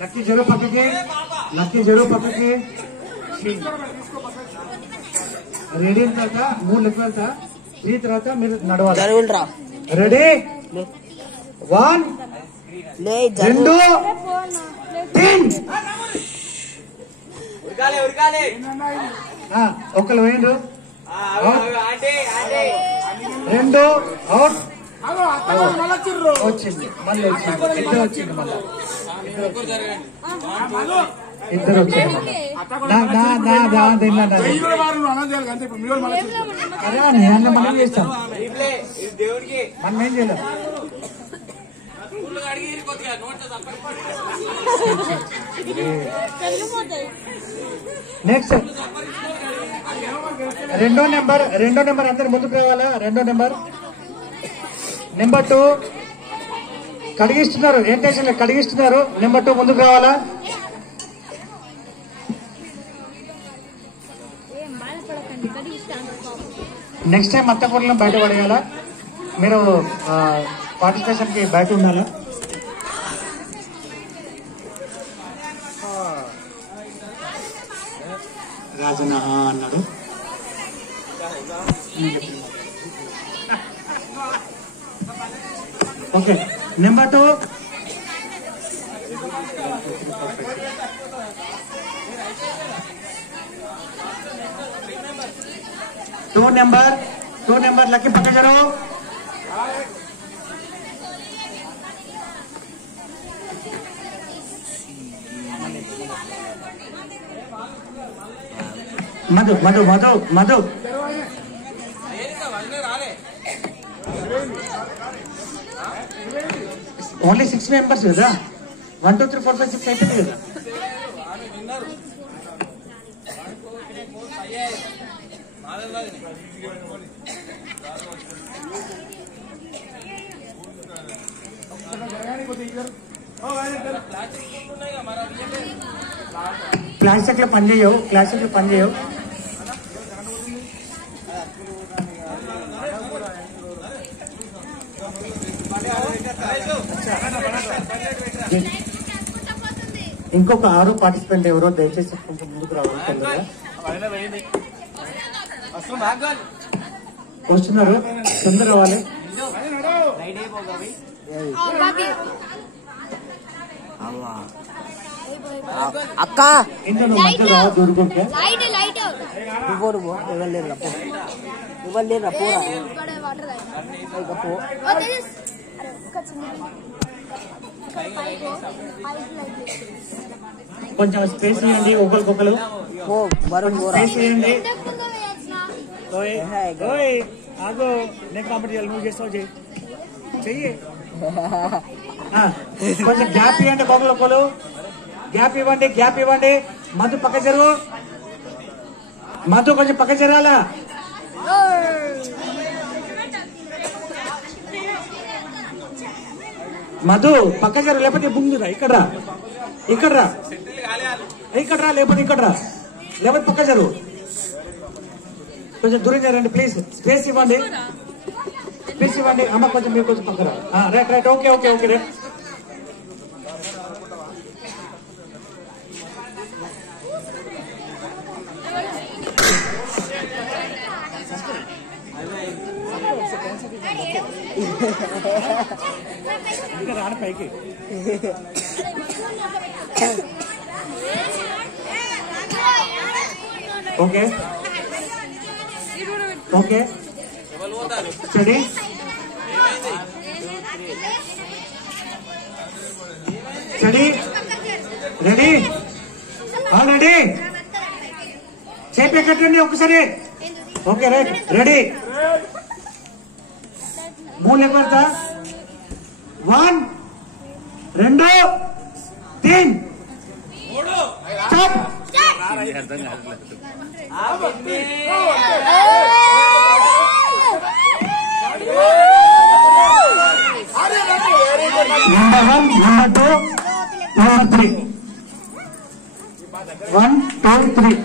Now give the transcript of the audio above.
Lucky జరూ పక్కకి, lucky జరూ పక్కకి. Ready అయిన తర్వాత 3 లెక్క వెళ్తా, 3 తర్వాత మీరు నడవాలి. రెడీ 1 2 3. ఒకళ్ళు పోయిండ్రు, 2 అవుట్. వచ్చింది మళ్ళీ, వచ్చింది ఇద్దరు వచ్చింది, మళ్ళీ ఇద్దరు వచ్చారు. మనం చేస్తాం, మనం ఏం చేయలేం. నెక్స్ట్ రెండో నెంబర్ అందరు ముందుకు రావాలా. రెండో నెంబర్ 2 కడిగిస్తున్నారు, ఏం టెన్షన్ లేదు, కడిగిస్తున్నారు. నెంబర్ 2 ముందుకు రావాలా. నెక్స్ట్ టైం అత్త కూరలను బయట పడేయాలా, మీరు పార్టిసిపేషన్ కి బయట ఉండాలా. రాజన అన్నాడు. ఓకే నెంబర్ 2 నెంబర్ లక్కీ పక్క జరు. మధు మధు మధు మధు ఓన్లీ 6 మెంబర్స్ కదా. 1 2 3 4 5 6 అయిపోయింది కదా. ప్లాస్టిక్ లో పనిచేయవు, ప్లాస్టిక్ లో పనిచేయవు. ఇంకొక 6 పార్టిసిపెంట్ ఎవరో దయచేసి కొంచెం ముందుకు రావాలి. వస్తున్నారు, తొందర రావాలి. అక్క ఇంత నువ్వు మధ్య రావు, దూరుకుంటే కొంచెం స్పేస్ ఇవ్వండి, ఒకరికొకరు స్పేస్ ఇవ్వండి. ఆగో నేను కాంపిటీషన్ నువ్వు చేస్తావు, చెయ్యి. కొంచెం గ్యాప్ ఇవ్వండి, ఒకరు గ్యాప్ ఇవ్వండి. మధు పక్క జరుగు, మధు కొంచెం పక్క జరగాలా. మధు పక్క జరుగు, లేకపోతే ముందురా, ఇక్కడ రా, లేకపోతే పక్క జరుగు. కొంచెం దూరం జరగండి ప్లీజ్. స్పేస్ ఇవ్వండి. అమ్మ కొంచెం మీరు కొంచెం పక్కన. Right okay right. ఇంకా రాని పైకి. Okay study. రెడీ ఆల్రెడీ చేపి కట్టండి ఒకసారి. Okay right ready. 3 లెక్క పెడతా. 1 2 3 స్టాప్. Number 1, number 2, number 3. 1 2 3.